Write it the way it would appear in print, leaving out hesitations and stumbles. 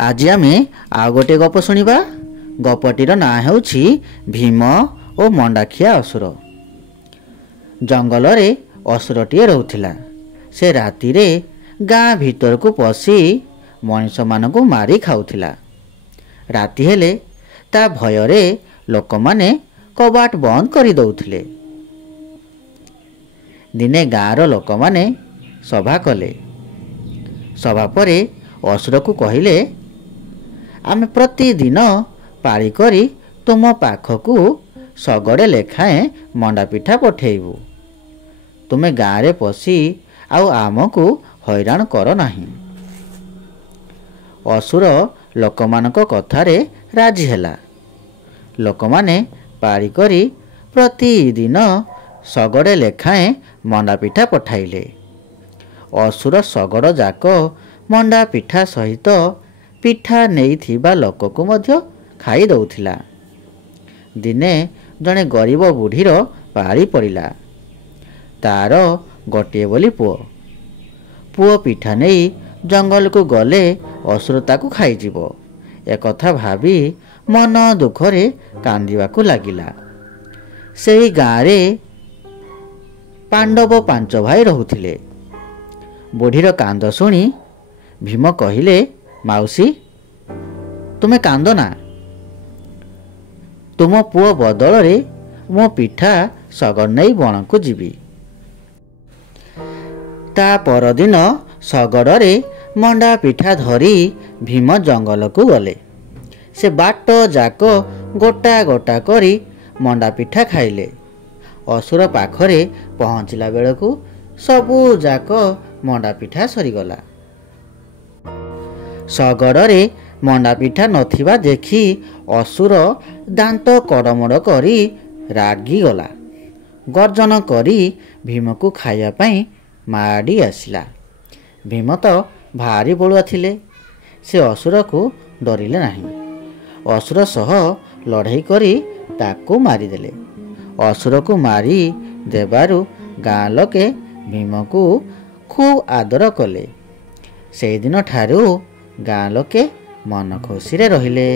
आज आमे आउ गोटे गप शुणा। गपटीर ना हेउछि भीम ओ मंडाखिया असुर। जंगल रे असुरटीए रहुथिला। से राति रे गाँ भीतर को पशि मनुष्य मानकु मारी खाउथिला। राति हेले ता भयरे लोक माने कबाट बंद करि दउथिले। दिने गाँर लोक माने सभा कले। सभा परे असुर को कहिले, आमे प्रतिदिन पाଳି करी तुम पाखकू सगड़े लेखाएं मंडा पिठा पठेबू। तुमे गाँव रे पशि आउ आमको हैरान कर नाही। असुर लोकमानक कथारे राजी हैला। लोकमाने पाଳି करी प्रतिदिन सगड़े लेखाएं मंडा पिठा पठाइले। असुर सगड़ जाक मंडा पिठा सहित पिठा नहीं थिबा लोक को मध्य खाई दउथिला। दिने जड़े गरीब बुढ़ीर पाଳି पड़िला। तार गोटे बोली पुओ। पुओ पिठा नहीं जंगल को गले असुर ताकू खाईजिब। एक कथा भाबी मन दुखरे कांदिबाकू लागिला। सेही गाँव रे पांडव 5 भाई रहुथिले। बुढ़ीर कांद शुणी भीम कहिले, माउसी तुमे कांद ना। तुम पुओ बदल रे मो पिठा सगड़ नहीं बण को जीवी। ता परदिन सगड़ रे मंडा पिठा धरी भीम जंगल को गले। से बाट जाक गोटा गोटा करी मंडा पिठा खाइले। असुर पाखरे पहुँचला बेलकू सबू जाक मंडा पिठा सरीगला। सगड़ रे मंडा पिठा नथिबा देखी असुर दांत कड़मड़ करी रागी गला। गर्जन करी भीम को खाया पाई माड़ी आसिला। भीम तो भारी बलुआ थिले। से असुर को डरिले नाही। असुर सह लड़ाई करी ताकू मारिदेले। असुर को मारी देबारु गाँ लोके भीम को खूब आदर कले। से दिन ठारू गाँ लोके मन खुशी रे रहिले।